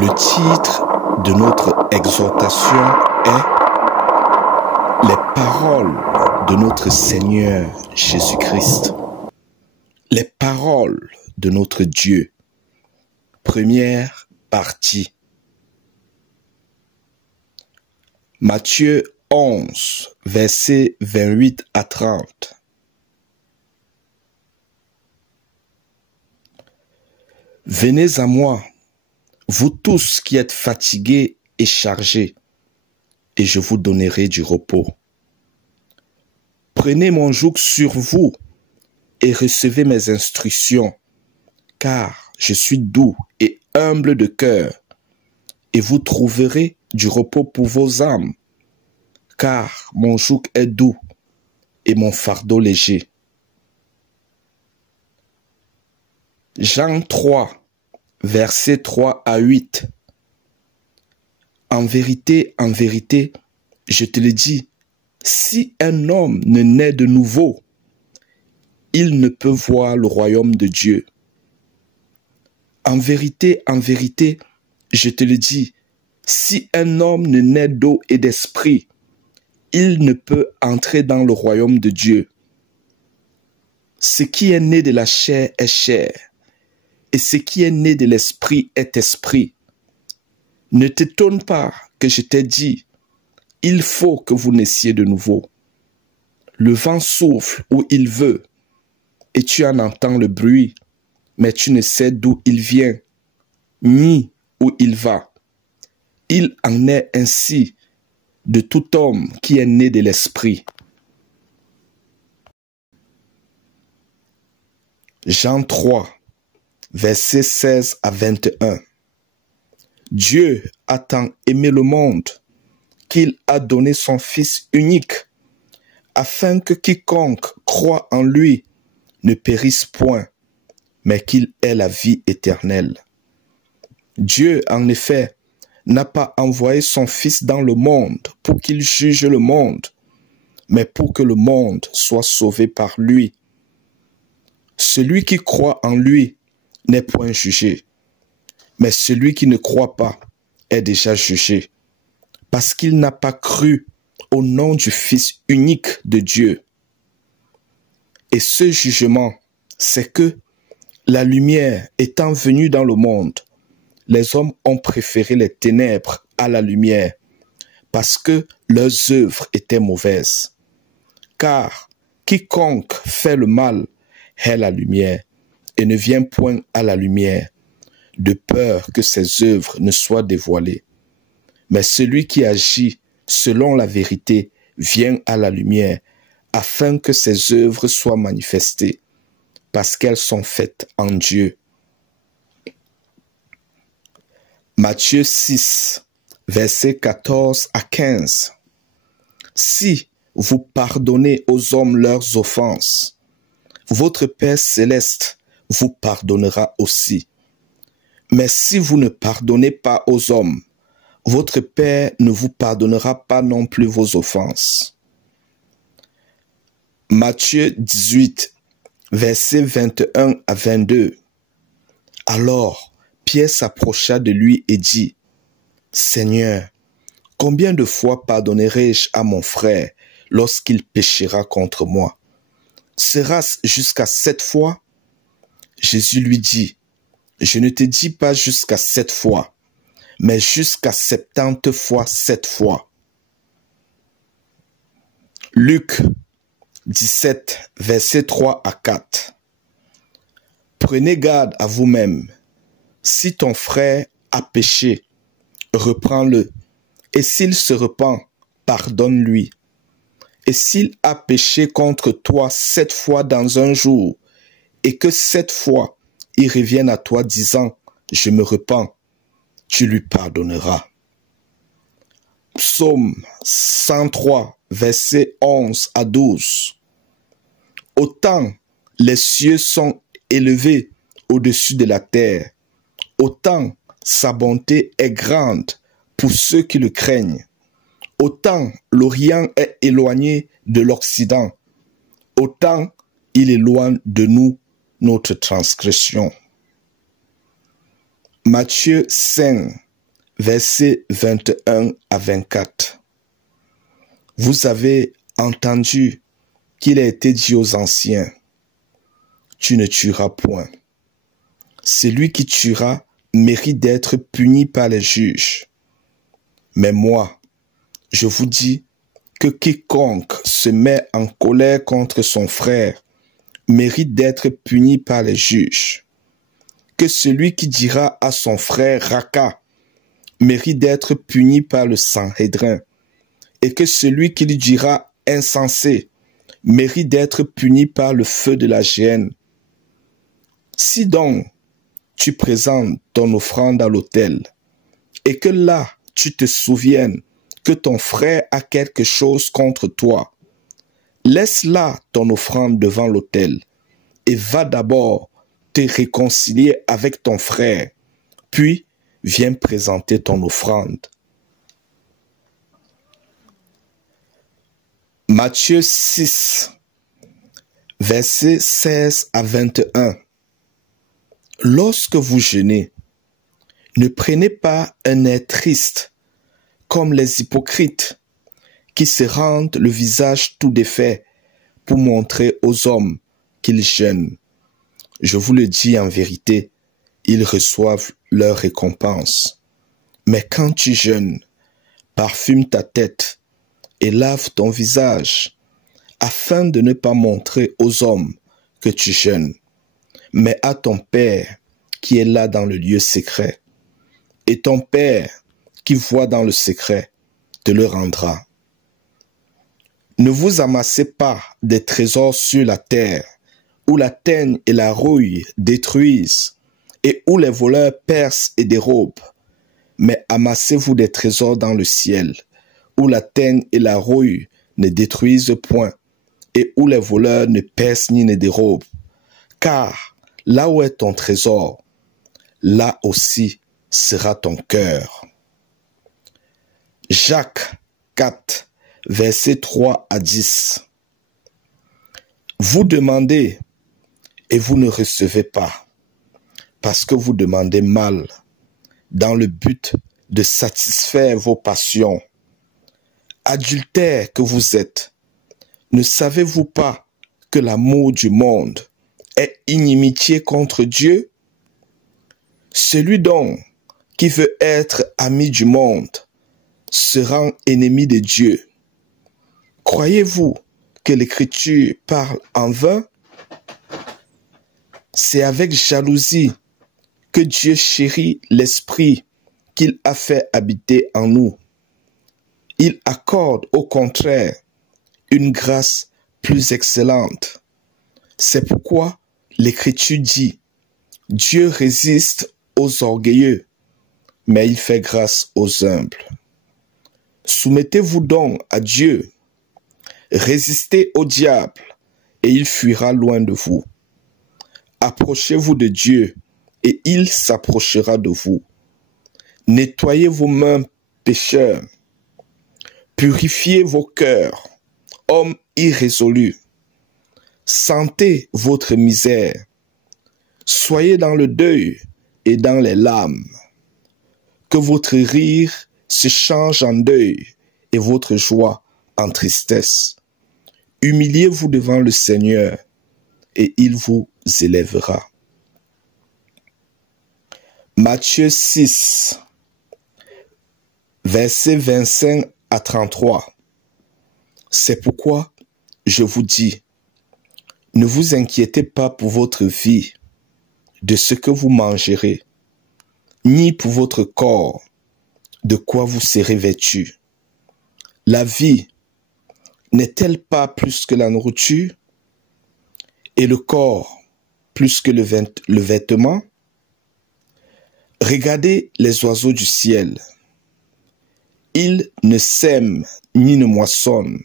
Le titre de notre exhortation est « Les paroles de notre Seigneur Jésus-Christ ». Les paroles de notre Dieu. Première partie. Matthieu 11, versets 28 à 30. Venez à moi, vous tous qui êtes fatigués et chargés, et je vous donnerai du repos. Prenez mon joug sur vous et recevez mes instructions, car je suis doux et humble de cœur, et vous trouverez du repos pour vos âmes, car mon joug est doux et mon fardeau léger. Jean 3, versets 3 à 8. En vérité, je te le dis, si un homme ne naît de nouveau, il ne peut voir le royaume de Dieu. En vérité, je te le dis, si un homme ne naît d'eau et d'esprit, il ne peut entrer dans le royaume de Dieu. Ce qui est né de la chair est chair, et ce qui est né de l'esprit est esprit. Ne t'étonne pas que je t'ai dit, il faut que vous naissiez de nouveau. Le vent souffle où il veut, et tu en entends le bruit, mais tu ne sais d'où il vient, ni où il va. Il en est ainsi de tout homme qui est né de l'esprit. Jean 3, versets 16 à 21. Dieu a tant aimé le monde qu'il a donné son Fils unique, afin que quiconque croit en lui ne périsse point, mais qu'il ait la vie éternelle. Dieu, en effet, n'a pas envoyé son Fils dans le monde pour qu'il juge le monde, mais pour que le monde soit sauvé par lui. Celui qui croit en lui n'est point jugé, mais celui qui ne croit pas est déjà jugé, parce qu'il n'a pas cru au nom du Fils unique de Dieu. Et ce jugement, c'est que, la lumière étant venue dans le monde, les hommes ont préféré les ténèbres à la lumière, parce que leurs œuvres étaient mauvaises. Car quiconque fait le mal hait la lumière, et ne vient point à la lumière, de peur que ses œuvres ne soient dévoilées. Mais celui qui agit selon la vérité vient à la lumière, afin que ses œuvres soient manifestées, parce qu'elles sont faites en Dieu. Matthieu 6, versets 14 à 15. Si vous pardonnez aux hommes leurs offenses, votre Père céleste vous pardonnera aussi. Mais si vous ne pardonnez pas aux hommes, votre Père ne vous pardonnera pas non plus vos offenses. Matthieu 18, versets 21 à 22. Alors, Pierre s'approcha de lui et dit, « Seigneur, combien de fois pardonnerai-je à mon frère lorsqu'il péchera contre moi? Sera-ce jusqu'à 7 fois? » Jésus lui dit, « Je ne te dis pas jusqu'à 7 fois, mais jusqu'à 70 fois 7 fois. » Luc 17, versets 3 à 4. Prenez garde à vous-même. Si ton frère a péché, reprends-le, et s'il se repent, pardonne-lui. Et s'il a péché contre toi 7 fois dans un jour, et que 7 fois il revienne à toi disant « Je me repens », tu lui pardonneras. Psaume 103, versets 11 à 12. Autant les cieux sont élevés au-dessus de la terre, autant sa bonté est grande pour ceux qui le craignent. Autant l'Orient est éloigné de l'Occident, autant il éloigne de nous notre transgression. Matthieu 5, versets 21 à 24. Vous avez entendu qu'il a été dit aux anciens, tu ne tueras point. Celui qui tuera mérite d'être puni par les juges. Mais moi, je vous dis que quiconque se met en colère contre son frère mérite d'être puni par les juges. Que celui qui dira à son frère Raka mérite d'être puni par le Sanhédrin, et que celui qui lui dira insensé mérite d'être puni par le feu de la géhenne. Si donc tu présentes ton offrande à l'autel, et que là tu te souviennes que ton frère a quelque chose contre toi, laisse là ton offrande devant l'autel, et va d'abord te réconcilier avec ton frère, puis viens présenter ton offrande. Matthieu 6, versets 16 à 21. Lorsque vous jeûnez, ne prenez pas un air triste, comme les hypocrites, qui se rendent le visage tout défait pour montrer aux hommes qu'ils jeûnent. Je vous le dis en vérité, ils reçoivent leur récompense. Mais quand tu jeûnes, parfume ta tête et lave ton visage, afin de ne pas montrer aux hommes que tu jeûnes, mais à ton Père qui est là dans le lieu secret. Et ton Père qui voit dans le secret te le rendra. Ne vous amassez pas des trésors sur la terre, où la teigne et la rouille détruisent, et où les voleurs percent et dérobent, mais amassez-vous des trésors dans le ciel, où la teigne et la rouille ne détruisent point, et où les voleurs ne percent ni ne dérobent. Car là où est ton trésor, là aussi sera ton cœur. Jacques 4, versets 3 à 10. Vous demandez et vous ne recevez pas, parce que vous demandez mal, dans le but de satisfaire vos passions. Adultères que vous êtes, ne savez-vous pas que l'amour du monde est inimitié contre Dieu? Celui donc qui veut être ami du monde se rend ennemi de Dieu. Croyez-vous que l'Écriture parle en vain? C'est avec jalousie que Dieu chérit l'Esprit qu'il a fait habiter en nous. Il accorde au contraire une grâce plus excellente. C'est pourquoi l'Écriture dit, Dieu résiste aux orgueilleux, mais il fait grâce aux humbles. Soumettez-vous donc à Dieu, résistez au diable, et il fuira loin de vous. Approchez-vous de Dieu, et il s'approchera de vous. Nettoyez vos mains, pécheurs. Purifiez vos cœurs, hommes irrésolus. Sentez votre misère. Soyez dans le deuil et dans les larmes. Que votre rire se change en deuil et votre joie en tristesse. Humiliez-vous devant le Seigneur et il vous élèvera. Matthieu 6, versets 25 à 33. C'est pourquoi je vous dis, ne vous inquiétez pas pour votre vie, de ce que vous mangerez, ni pour votre corps, de quoi vous serez vêtus. La vie n'est-elle pas plus que la nourriture, et le corps plus que le vêtement? Regardez les oiseaux du ciel. Ils ne sèment ni ne moissonnent,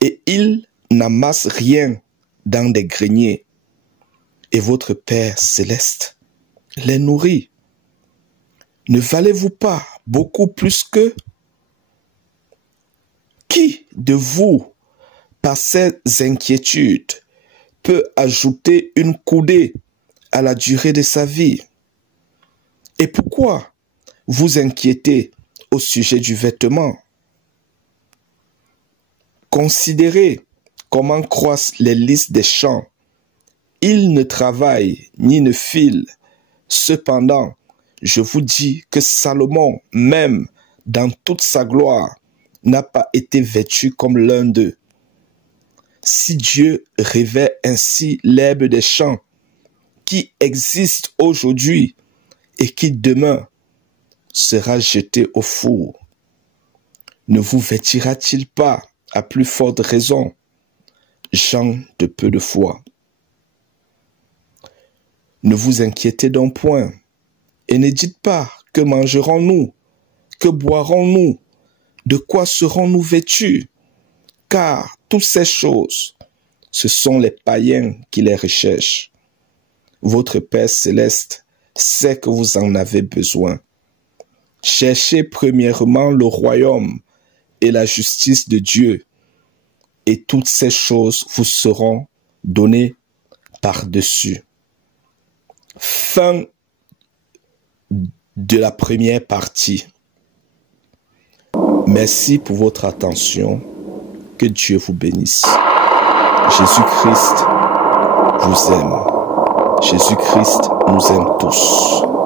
et ils n'amassent rien dans des greniers. Et votre Père céleste les nourrit. Ne valez-vous pas beaucoup plus qu'eux? Qui de vous, par ces inquiétudes, peut ajouter une coudée à la durée de sa vie? Et pourquoi vous inquiétez au sujet du vêtement? Considérez comment croissent les lys des champs. Ils ne travaillent ni ne filent. Cependant, je vous dis que Salomon, même dans toute sa gloire, n'a pas été vêtu comme l'un d'eux. Si Dieu revêt ainsi l'herbe des champs, qui existe aujourd'hui et qui demain sera jeté au four, ne vous vêtira-t-il pas à plus forte raison, gens de peu de foi? Ne vous inquiétez donc point, et ne dites pas que mangerons-nous, que boirons-nous, de quoi serons-nous vêtus? Car toutes ces choses, ce sont les païens qui les recherchent. Votre Père céleste sait que vous en avez besoin. Cherchez premièrement le royaume et la justice de Dieu, et toutes ces choses vous seront données par-dessus. Fin de la première partie. Merci pour votre attention. Que Dieu vous bénisse. Jésus-Christ vous aime. Jésus-Christ nous aime tous.